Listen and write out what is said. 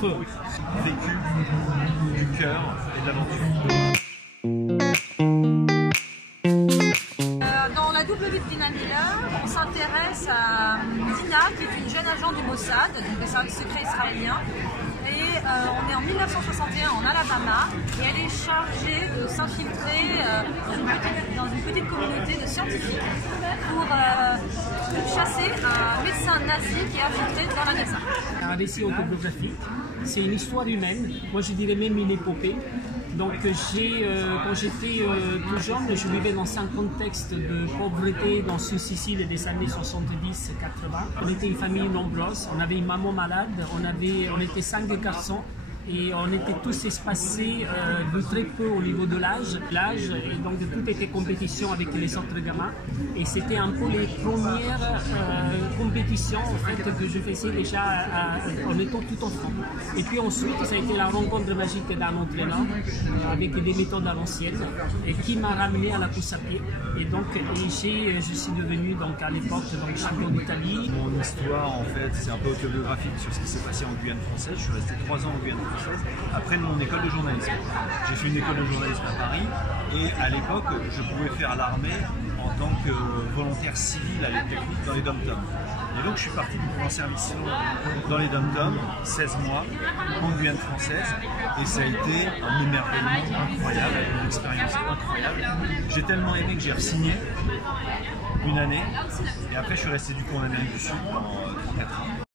feu. Vécu, du cœur et de l'aventure. Dans la double vie de Dina Miller, on s'intéresse à Dina, qui est une jeune agent du Mossad, donc le service secret israélien. Et on est en 1961 en Alabama et elle est chargée de s'infiltrer dans une petite communauté de scientifiques pour chasser un médecin nazi qui est infiltré dans la NASA. Un récit autobiographique, c'est une histoire humaine, moi je dirais même une épopée. Donc quand j'étais tout jeune, je vivais dans un contexte de pauvreté dans une Sicile des années 70-80. On était une famille nombreuse, on avait une maman malade, on était 5 garçons. Et on était tous espacés de très peu au niveau de l'âge, et donc tout était compétition avec les autres gamins. Et c'était un peu les premières compétitions en fait, que je faisais déjà en étant tout enfant. Et puis ensuite, ça a été la rencontre magique d'un entraîneur avec des méthodes à l'ancienne et qui m'a ramené à la course à pied. Et donc je suis devenu donc, à l'époque champion d'Italie. Mon histoire en fait, c'est un peu autobiographique sur ce qui s'est passé en Guyane française. Je suis resté 3 ans en Guyane française après mon école de journalisme. J'ai fait une école de journalisme à Paris et à l'époque, je pouvais faire l'armée en tant que volontaire civil à l'époque dans les dom-toms. Et donc je suis parti pour un service dans les dom-toms, 16 mois, en Guyane française, et ça a été un émerveillement incroyable, une expérience incroyable. J'ai tellement aimé que j'ai re-signé une année, et après je suis resté du coup en Amérique du Sud pendant 3-4 ans.